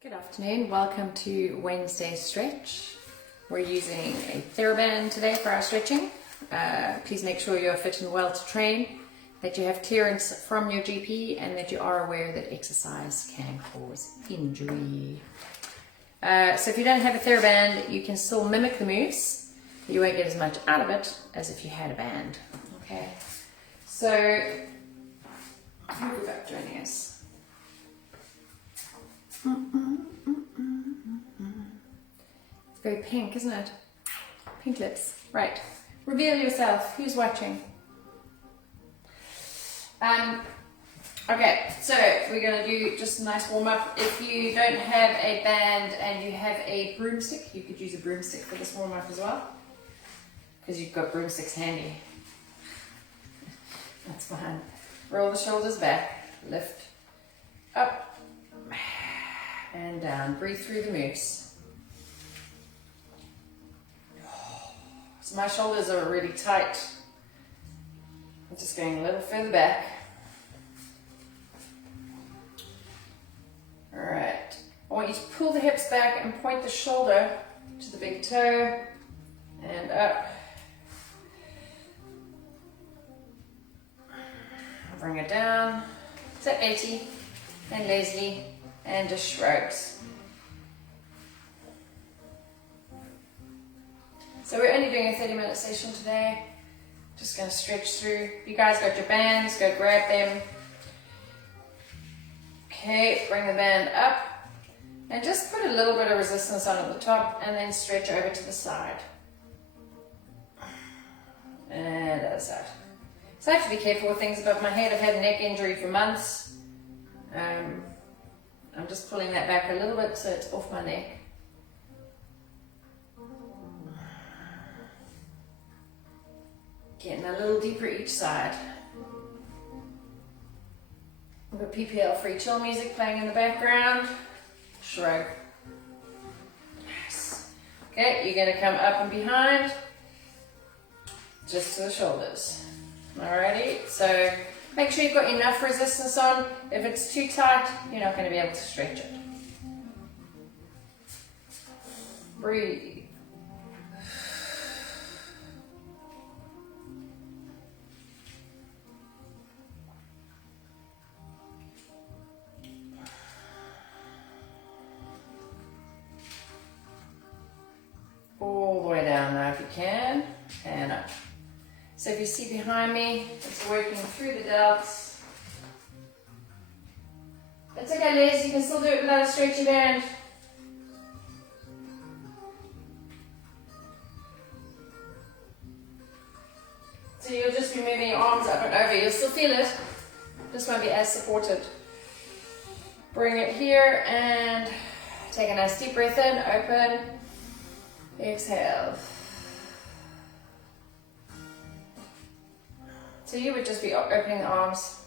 Good afternoon, welcome to Wednesday stretch. We're using a theraband today for our stretching. Please make sure you're fit and well to train, that you have clearance from your GP, and that you are aware that exercise can cause injury. So if you don't have a theraband, you can still mimic the moves, but you won't get as much out of it as if you had a band. Okay, so who's up joining us? It's very pink, isn't it? Pink lips. Right. Reveal yourself. Who's watching? Okay, so we're going to do just a nice warm up. If you don't have a band and you have a broomstick, you could use a broomstick for this warm up as well, because you've got broomsticks handy. That's fine. Roll the shoulders back, lift up and down. Breathe through the moves. So my shoulders are really tight. I'm just going a little further back. Alright. I want you to pull the hips back and point the shoulder to the big toe and up. Bring it down to 80 and lazily and just shrugs. So we're only doing a 30-minute session today. Just going to stretch through. If you guys got your bands, go grab them. Okay, bring the band up and just put a little bit of resistance on at the top and then stretch over to the side. And other side. So I have to be careful with things above my head. I've had a neck injury for months. I'm just pulling that back a little bit so it's off my neck. Getting a little deeper each side. We've got PPL free chill music playing in the background. Shrug. Yes. Okay, you're going to come up and behind, just to the shoulders. Alrighty, so make sure you've got enough resistance on. If it's too tight, you're not going to be able to stretch it. Breathe. All the way down now if you can, and up. So if you see behind me, it's working through the delts. It's okay, Liz, you can still do it without a stretchy band. So you'll just be moving your arms up and over. You'll still feel it, just won't be as supported. Bring it here and take a nice deep breath in, open, exhale. So you would just be opening the arms,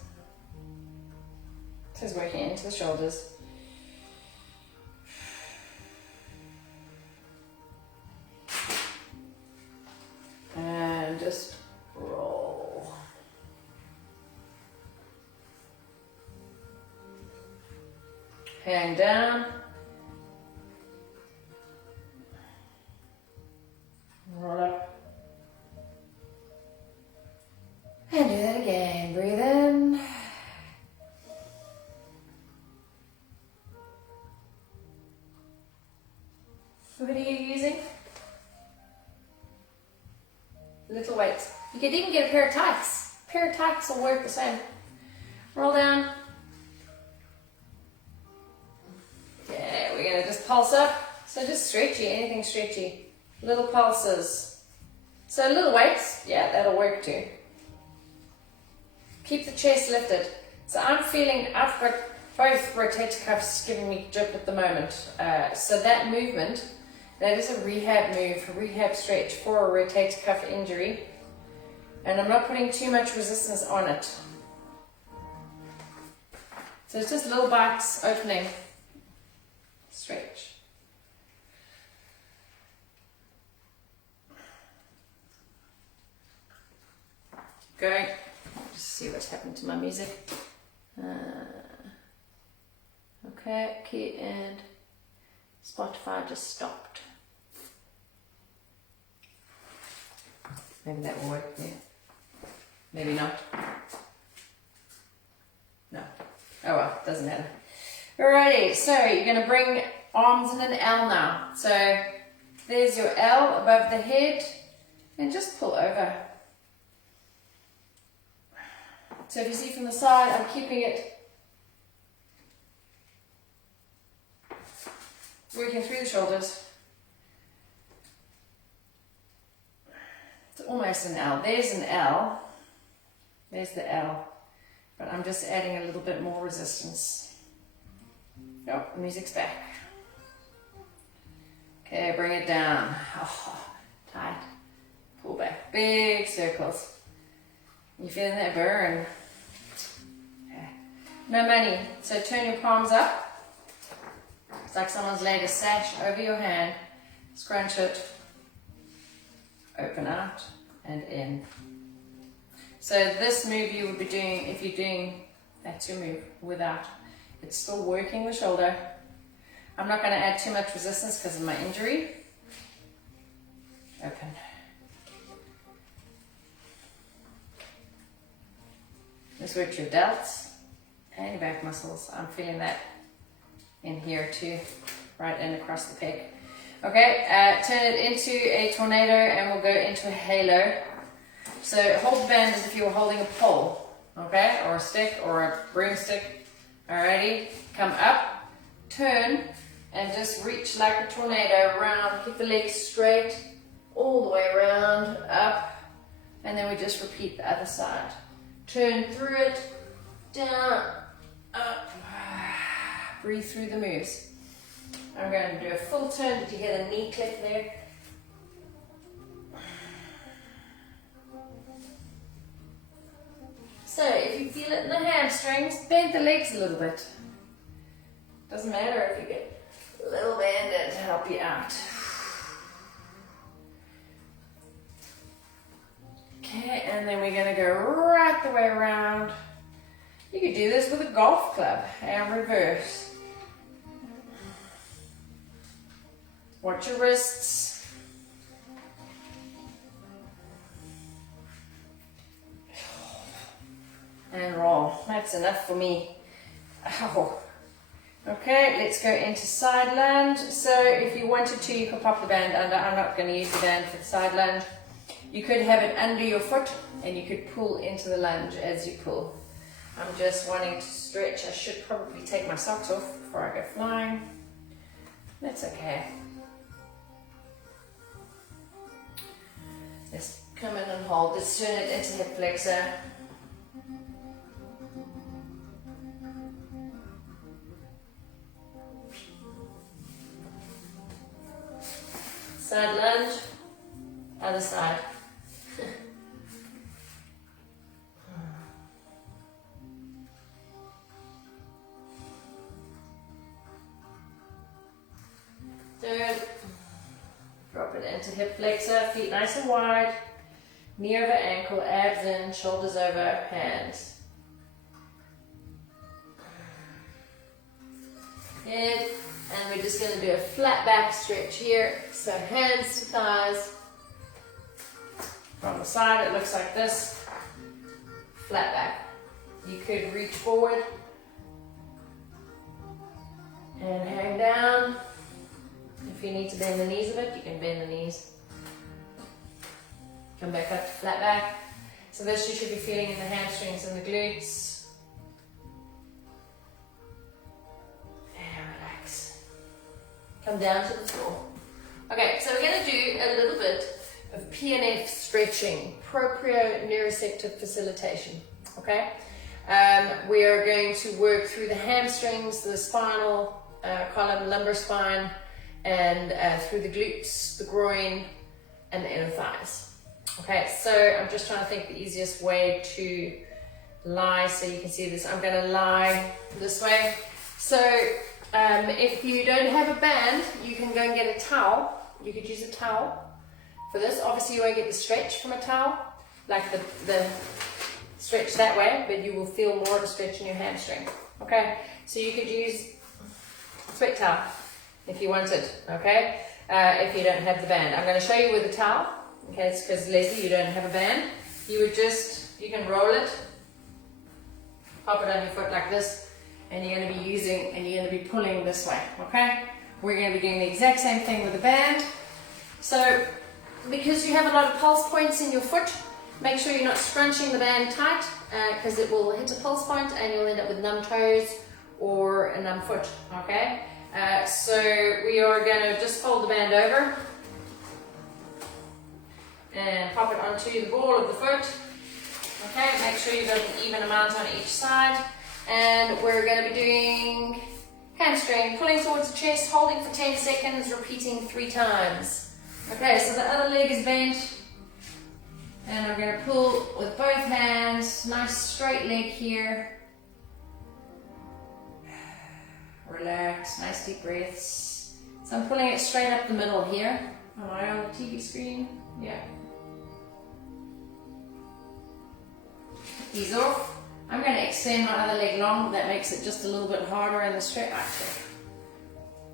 just working into the shoulders. And just roll. Hang down. Roll up. And do that again. Breathe in. What are you using? Little weights. You could even get a pair of tights. A pair of tights will work the same. Roll down. Okay, we're going to just pulse up. So just stretchy, anything stretchy. Little pulses. So little weights, yeah, that'll work too. Keep the chest lifted. So I'm feeling, I've got both rotator cuffs giving me grip at the moment. So that movement, that is a rehab move, a rehab stretch for a rotator cuff injury. And I'm not putting too much resistance on it. So it's just little bites opening. Stretch. Going. Just see what's happened to my music. Okay, key and Spotify just stopped. Maybe that will work, yeah. Maybe not. No. Oh well, doesn't matter. Alrighty, so you're going to bring arms in an L now. So there's your L above the head and just pull over. So if you see from the side, I'm keeping it working through the shoulders. It's almost an L. There's an L. There's the L. But I'm just adding a little bit more resistance. Oh, the music's back. Okay, bring it down. Oh, tight. Pull back. Big circles. You feeling that burn? Okay. No money. So turn your palms up. It's like someone's laid a sash over your hand. Scrunch it. Open out and in. So this move you would be doing, if you're doing, that's your move, without. It's still working the shoulder. I'm not going to add too much resistance because of my injury. Open. This works your delts and your back muscles. I'm feeling that in here too, right in across the pec. Okay, turn it into a tornado and we'll go into a halo. So hold the band as if you were holding a pole, okay, or a stick or a broomstick. Alrighty, come up, turn, and just reach like a tornado around. Keep the legs straight, all the way around, up, and then we just repeat the other side. Turn through it, down, up, breathe through the moves. I'm going to do a full turn. Did you hear the knee click there? So if you feel it in the hamstrings, bend the legs a little bit. Doesn't matter if you get a little bend to help you out. Okay, and then we're going to go right the way around. You could do this with a golf club and reverse. Watch your wrists. And roll. That's enough for me. Ow. Okay, let's go into side lunge. So if you wanted to, you could pop the band under. I'm not going to use the band for the side lunge. You could have it under your foot and you could pull into the lunge as you pull. I'm just wanting to stretch. I should probably take my socks off before I go flying. That's okay. Let's come in and hold. Let's turn it into hip flexor. Side lunge, other side. Third, drop it into hip flexor, feet nice and wide, knee over ankle, abs in, shoulders over, hands. Head. And we're just going to do a flat back stretch here. So hands to thighs. From the side it looks like this. Flat back. You could reach forward and hang down. If you need to bend the knees a bit, you can bend the knees. Come back up to flat back. So this you should be feeling in the hamstrings and the glutes. Come down to the floor. Okay, so we're going to do a little bit of PNF stretching, proprioneuroceptive facilitation. Okay, we are going to work through the hamstrings, the spinal column, lumbar spine, and through the glutes, the groin, and the inner thighs. Okay, so I'm just trying to think the easiest way to lie so you can see this. I'm going to lie this way. So if you don't have a band, you can go and get a towel. You could use a towel for this. Obviously you won't get the stretch from a towel, like the stretch that way, but you will feel more of a stretch in your hamstring. Okay, so you could use a sweat towel if you wanted, okay? If you don't have the band. I'm going to show you with a towel, okay? It's because Leslie, you don't have a band. You can roll it, pop it on your foot like this, and you're going to be pulling this way, okay? We're going to be doing the exact same thing with the band. So, because you have a lot of pulse points in your foot, make sure you're not scrunching the band tight, because it will hit a pulse point and you'll end up with numb toes or a numb foot, okay? So we are going to just fold the band over and pop it onto the ball of the foot. Okay, make sure you've got an even amount on each side. And we're going to be doing hamstring, pulling towards the chest, holding for 10 seconds, repeating 3 times. Okay, so the other leg is bent. And I'm going to pull with both hands, nice straight leg here. Relax, nice deep breaths. So I'm pulling it straight up the middle here. Am I on the TV screen? Yeah. Ease off. I'm going to extend my other leg long. That makes it just a little bit harder in the stretch.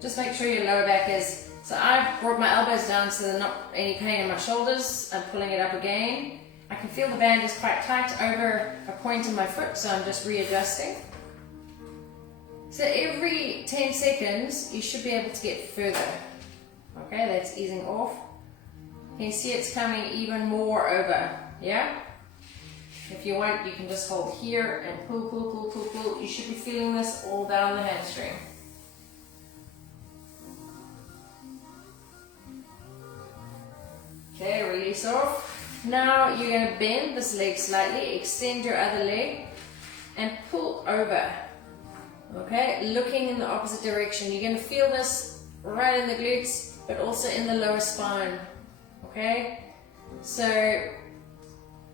Just make sure your lower back is. So I've brought my elbows down so there's not any pain in my shoulders. I'm pulling it up again. I can feel the band is quite tight over a point in my foot, so I'm just readjusting. So every 10 seconds, you should be able to get further. Okay, that's easing off. You can see it's coming even more over, yeah? If you want, you can just hold here and pull, pull, pull, pull, pull. You should be feeling this all down the hamstring. Okay, release off. Now you're going to bend this leg slightly, extend your other leg, and pull over. Okay, looking in the opposite direction. You're going to feel this right in the glutes, but also in the lower spine. Okay, so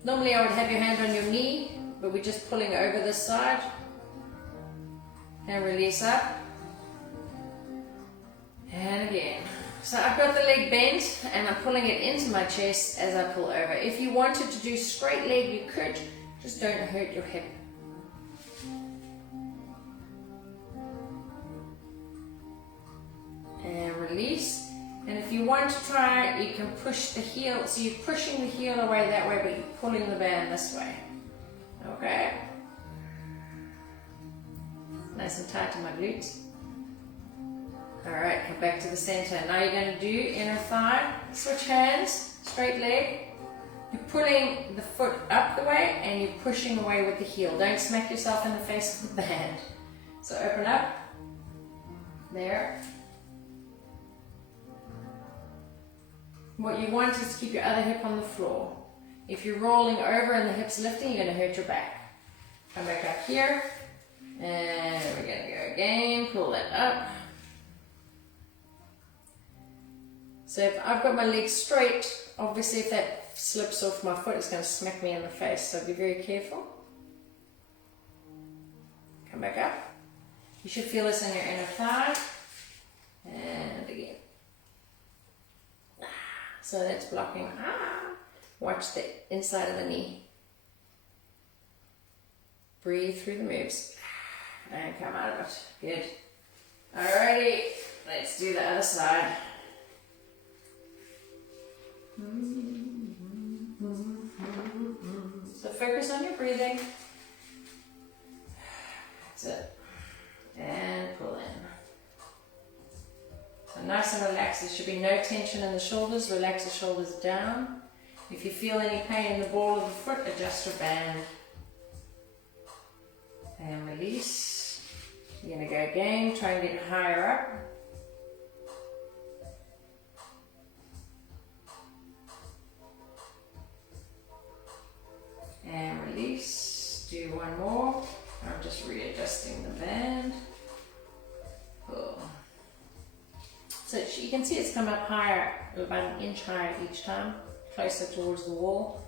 normally I would have your hand on your knee, but we're just pulling over this side. And release up. And again. So I've got the leg bent and I'm pulling it into my chest as I pull over. If you wanted to do straight leg, you could. Just don't hurt your hip. And release. And if you want to try, you can push the heel. So you're pushing the heel away that way, but you're pulling the band this way. Okay? Nice and tight in my glutes. Alright, come back to the center. Now you're going to do inner thigh. Switch hands, straight leg. You're pulling the foot up the way and you're pushing away with the heel. Don't smack yourself in the face with the hand. So open up. There. What you want is to keep your other hip on the floor. If you're rolling over and the hip's lifting, you're going to hurt your back. Come back up here. And we're going to go again. Pull that up. So if I've got my legs straight, obviously if that slips off my foot, it's going to smack me in the face. So be very careful. Come back up. You should feel this in your inner thigh. And again. So that's blocking. Watch the inside of the knee. Breathe through the moves. And come out of it. Good. Alrighty, let's do the other side. So focus on your breathing. That's it. And pull in. So nice and relaxed. There should be no tension in the shoulders. Relax the shoulders down. If you feel any pain in the ball of the foot, adjust your band. And release. You're going to go again. Try and get higher up. And release. Do one more. I'm just readjusting the band. Cool. So you can see it's come up higher, about an inch higher each time, closer towards the wall.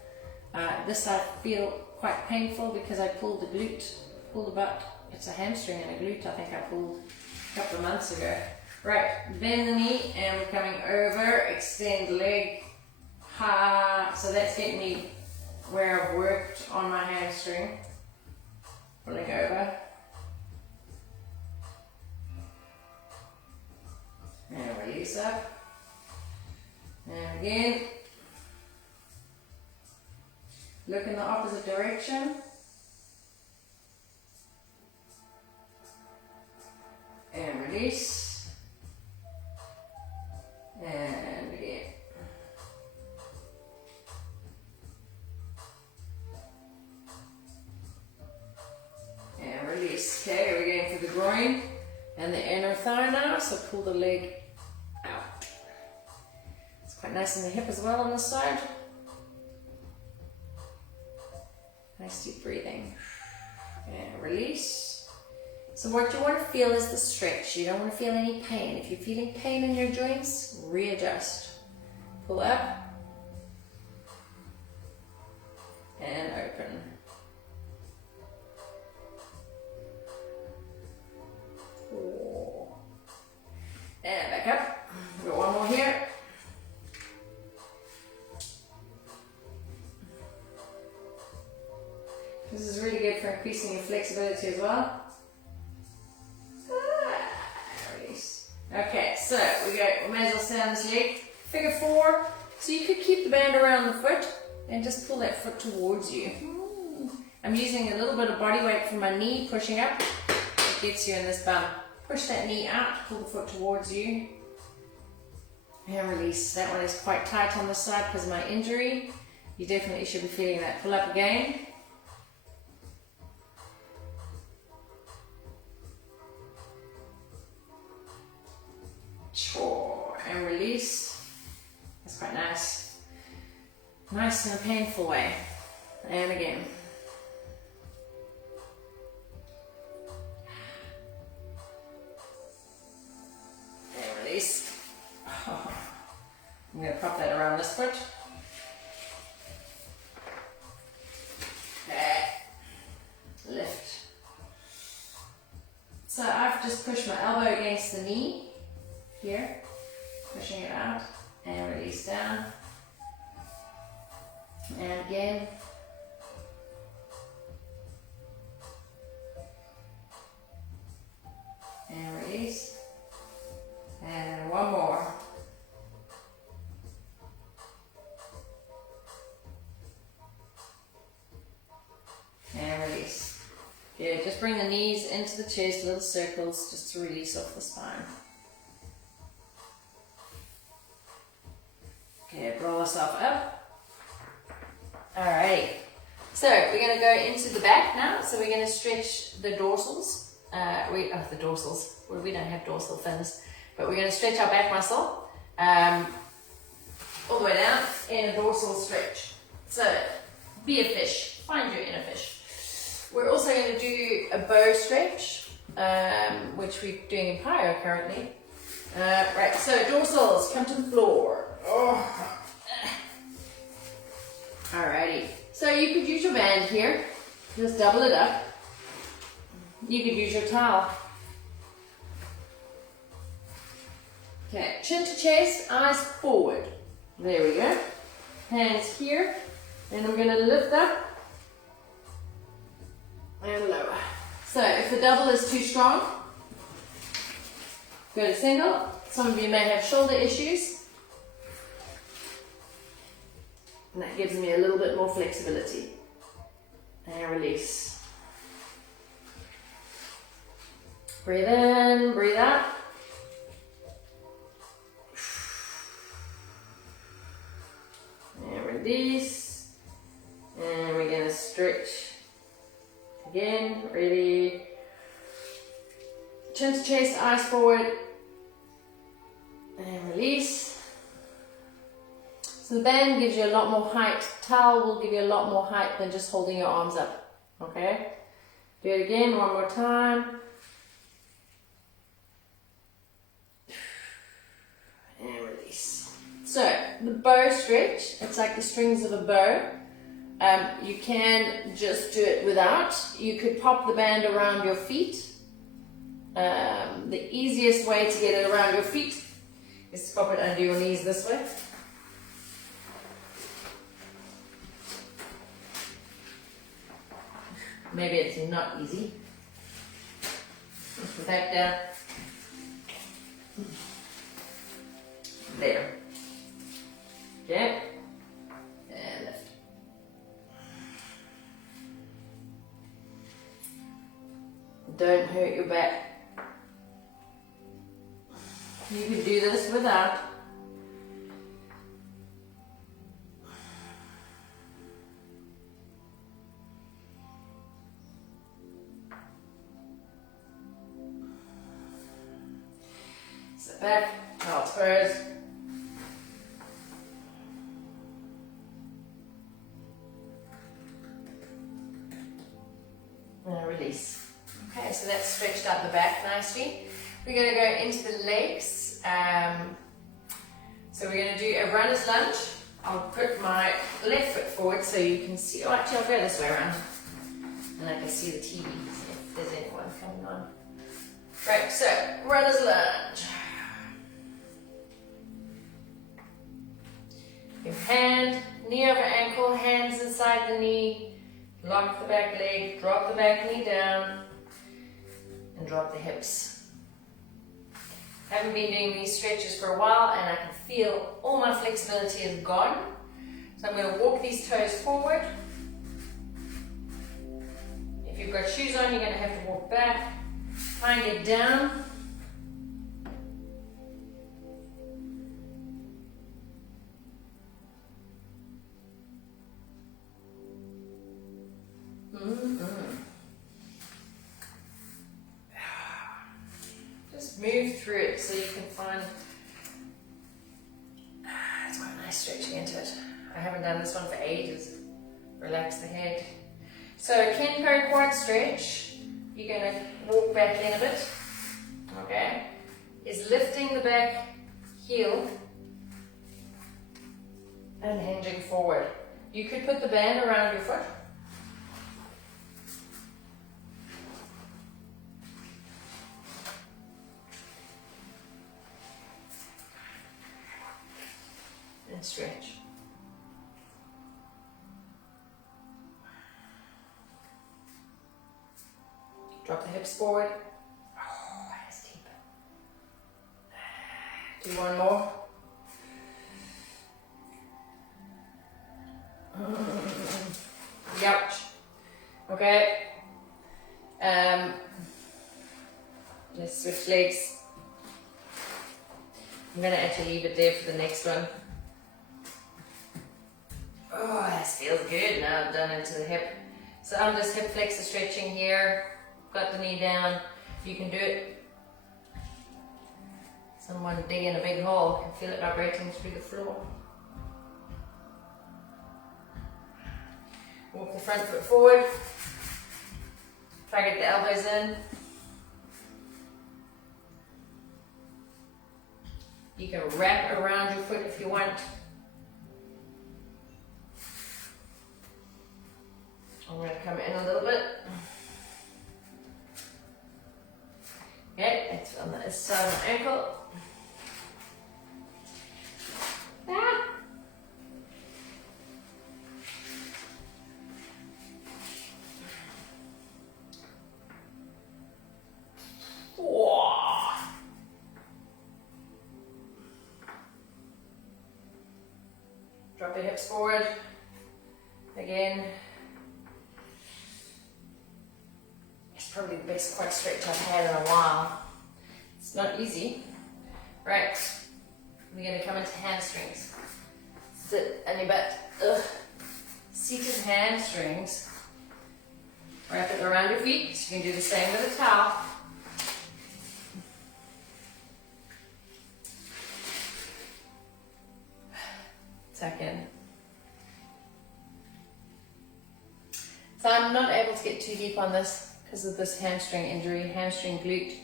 This I feel quite painful because I pulled the glute, pulled the butt. It's a hamstring and a glute I think I pulled a couple of months ago. Right, bend the knee and we're coming over, extend the leg. So that's getting me where I've worked on my hamstring. Pulling over. release up. And again. Look in the opposite direction. And release. And again. And release. Okay, we're going for the groin and the inner thigh now, so pull the leg out. It's quite nice in the hip as well on this side. Nice deep breathing. And release. So what you want to feel is the stretch. You don't want to feel any pain. If you're feeling pain in your joints, readjust. Pull up. And open. And back up. We've got one more here. This is really good for increasing your flexibility as well. Release. Okay, so we may as well stay on this leg. Figure 4. So you could keep the band around the foot and just pull that foot towards you. I'm using a little bit of body weight from my knee, pushing up. It gets you in this bum. Push that knee out, pull the foot towards you. And release. That one is quite tight on this side because of my injury. You definitely should be feeling that. Pull up again. And release. That's quite nice. Nice in a painful way. And again. And release. Oh. I'm going to prop that around this foot. Lift. So I've just pushed my elbow against the knee. Here, pushing it out and release down, and again, and release, and one more, and release. Good, just bring the knees into the chest, little circles, just to release off the spine. Okay, roll yourself up. Alrighty. So we're going to go into the back now. So we're going to stretch the dorsals. The dorsals. Well, we don't have dorsal fins, but we're going to stretch our back muscle all the way down in a dorsal stretch. So be a fish. Find your inner fish. We're also going to do a bow stretch, which we're doing in plyo currently. Right. So dorsals, come to the floor. Oh. Alrighty, so you could use your band here, just double it up. You could use your towel. Okay, chin to chest, eyes forward. There we go. Hands here, and I'm going to lift up and lower. So if the double is too strong, go to single. Some of you may have shoulder issues. And that gives me a little bit more flexibility. And release. Breathe in, breathe out. And release. And we're going to stretch. Again, ready. Chin to chest, eyes forward. And release. So the band gives you a lot more height. Towel will give you a lot more height than just holding your arms up. Okay? Do it again, one more time. And release. So, the bow stretch, it's like the strings of a bow. You can just do it without. You could pop the band around your feet. The easiest way to get it around your feet is to pop it under your knees this way. Maybe it's not easy. Put that down. There. Okay. And lift. Don't hurt your back. You can do this without. Sit back, child's pose. And release. Okay, so that's stretched out the back nicely. We're going to go into the legs. So we're going to do a runner's lunge. I'll put my left foot forward so you can see. Oh, actually, I'll go this way around. And I can see the TV if there's anyone coming on. Right, so runner's lunge. Your hand, knee over ankle, hands inside the knee. Lock the back leg, drop the back knee down, and drop the hips. Haven't been doing these stretches for a while and I can feel all my flexibility is gone. So I'm going to walk these toes forward. If you've got shoes on, you're going to have to walk back. Try and get down. Just move through it so you can find, it's quite nice stretching into it. I haven't done this one for ages. Relax the head. So Kenpo quad stretch, you're going to walk back in a bit, okay, is lifting the back heel and hinging forward. You could put the band around your foot. And stretch. Drop the hips forward. Oh, that's deep. Do one more. Ouch. Okay. Let's switch legs. I'm going to actually leave it there for the next one. Oh, this feels good now I've done into the hip. So I'm just hip flexor stretching here. Got the knee down. You can do it. Someone digging a big hole. You can feel it vibrating through the floor. Walk the front foot forward. Try to get the elbows in. You can wrap around your foot if you want. I'm going to come in a little bit. Okay, it's on the side of my ankle. Ah. Whoa. Drop your hips forward. Again. Probably the best quad stretch I've had in a while. It's not easy. Right, we're going to come into hamstrings. Sit on your butt. Ugh. Seated hamstrings. Wrap it around your feet. So you can do the same with a towel. Tuck in. So I'm not able to get too deep on this because of this hamstring injury, hamstring glute.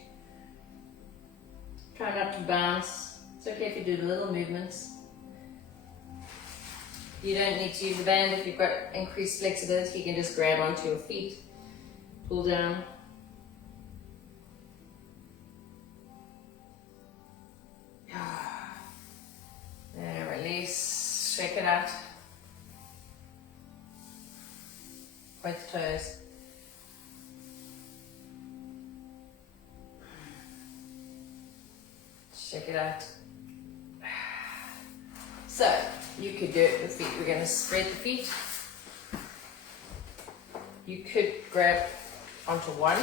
Try not to bounce. It's okay if you do little movements. You don't need to use the band if you've got increased flexibility. You can just grab onto your feet, pull down. And release, shake it out. Point the toes. Shake it out. So you could do it with feet. We're going to spread the feet. You could grab onto one.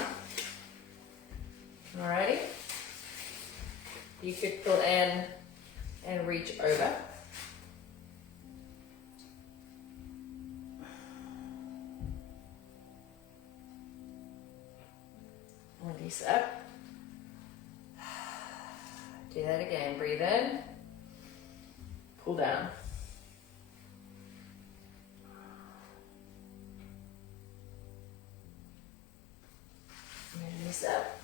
Alrighty. You could pull in and reach over. Release up. Do that again. Breathe in. Pull down. Release up.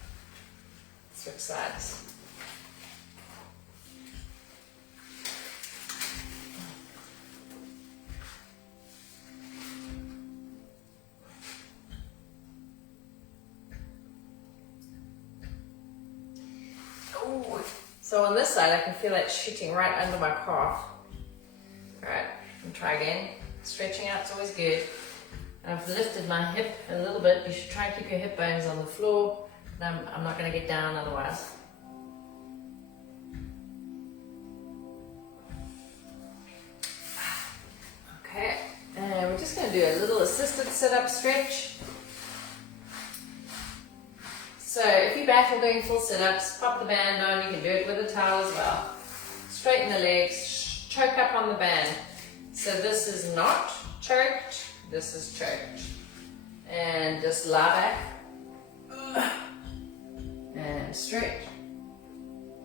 Switch sides. Ooh. So on this side, I can feel that shooting right under my calf. Alright, and try again. Stretching out is always good. I've lifted my hip a little bit. You should try and keep your hip bones on the floor. I'm not going to get down otherwise. Okay, and we're just going to do a little assisted sit-up stretch. So if you battle doing full sit-ups, pop the band on. You can do it with a towel as well. Straighten the legs, choke up on the band. So this is not choked, this is choked. And just lie back. And straight.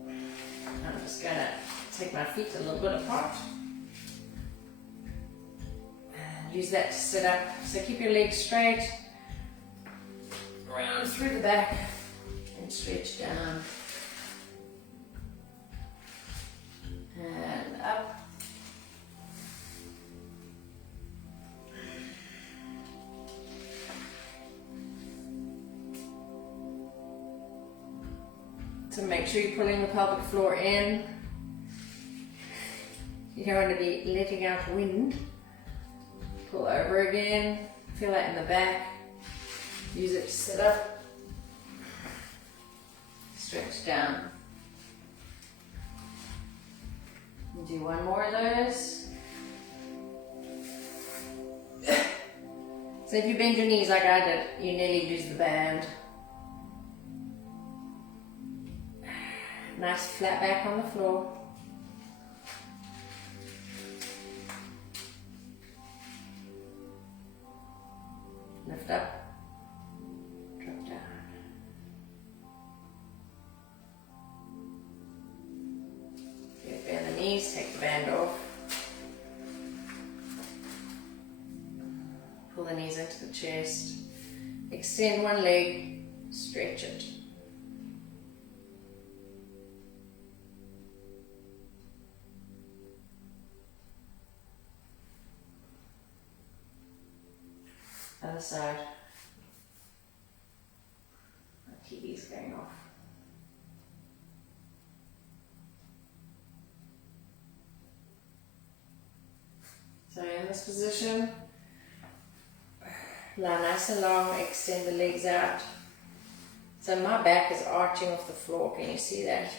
I'm just going to take my feet a little bit apart. And use that to sit up. So keep your legs straight. Round through the back. And stretch down. And up. So make sure you're pulling the pelvic floor in. You don't want to be letting out wind. Pull over again. Feel that in the back. Use it to sit up. Stretch down. And do one more of those. So if you bend your knees like I did, you nearly lose the band. Nice flat back on the floor. Lift up, drop down. Good, bend the knees, take the band off. Pull the knees into the chest. Extend one leg, stretch it. Other side. My TV's going off. So in this position, lie nice and long, extend the legs out. So my back is arching off the floor, can you see that?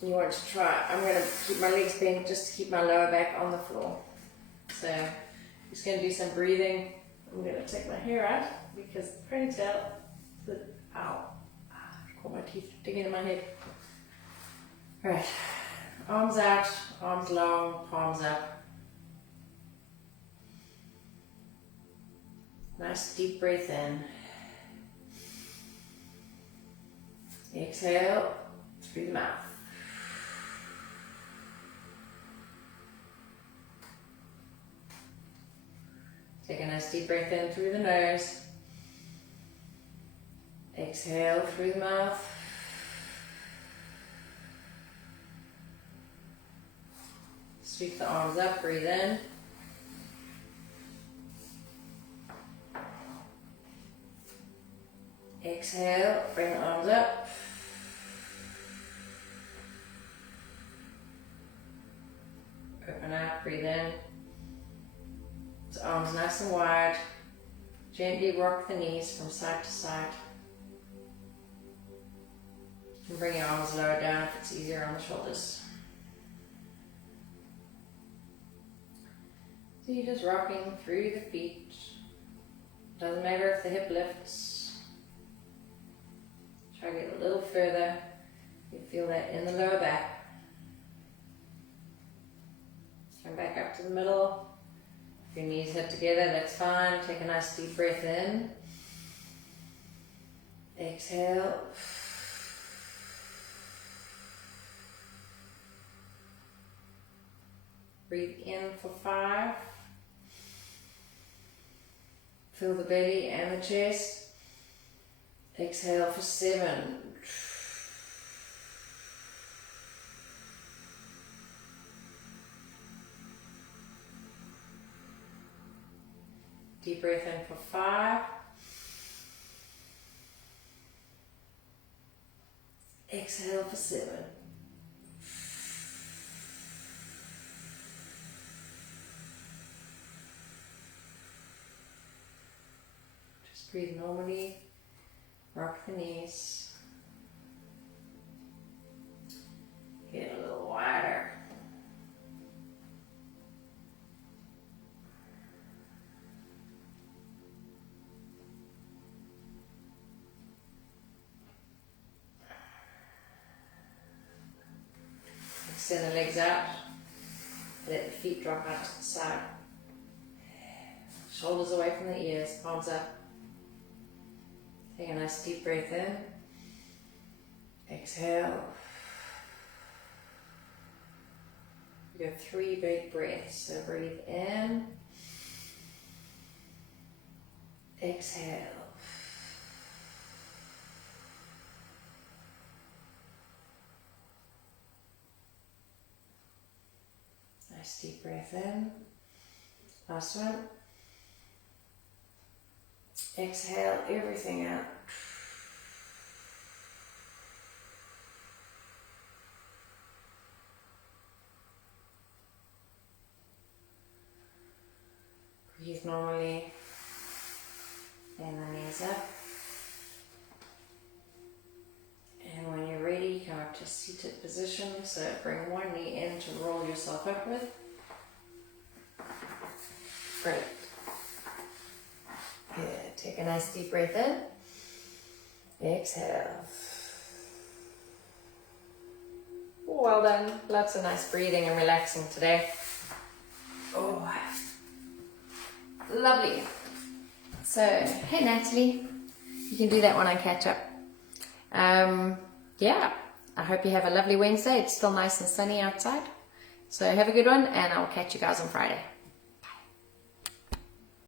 You want to try, I'm going to keep my legs bent just to keep my lower back on the floor. So just going to do some breathing. I'm going to take my hair out because the ponytail, ow, I caught my teeth digging in my head. Alright, arms out, arms long, palms up. Nice deep breath in. Exhale through the mouth. Take a nice deep breath in through the nose. Exhale through the mouth. Sweep the arms up, breathe in. Exhale, bring the arms up. Open up, breathe in. So arms nice and wide. Gently rock the knees from side to side. And bring your arms lower down if it's easier on the shoulders. So you're just rocking through the feet. Doesn't matter if the hip lifts. Try to get a little further. You feel that in the lower back. Come back up to the middle. If your knees hip together, that's fine. Take a nice deep breath in. Exhale. Breathe in for 5. Feel the belly and the chest. Exhale for 7. Deep breath in for 5. Exhale for 7. Just breathe normally. Rock the knees. Get a little wider. Extend the legs out. Let the feet drop out to the side. Shoulders away from the ears, palms up. Take a nice deep breath in. Exhale. You have 3 big breaths. So breathe in. Exhale. Nice deep breath in. Last one. Exhale everything out. Breathe normally. Bend the knees up. And when you're ready, come up to seated position. So bring one knee in to roll yourself up with. Great. Good. Take a nice deep breath in. Exhale. Well done. Lots of nice breathing and relaxing today. Oh, lovely. So, hey Natalie, you can do that when I catch up. Yeah, I hope you have a lovely Wednesday. It's still nice and sunny outside. So have a good one, and I'll catch you guys on Friday.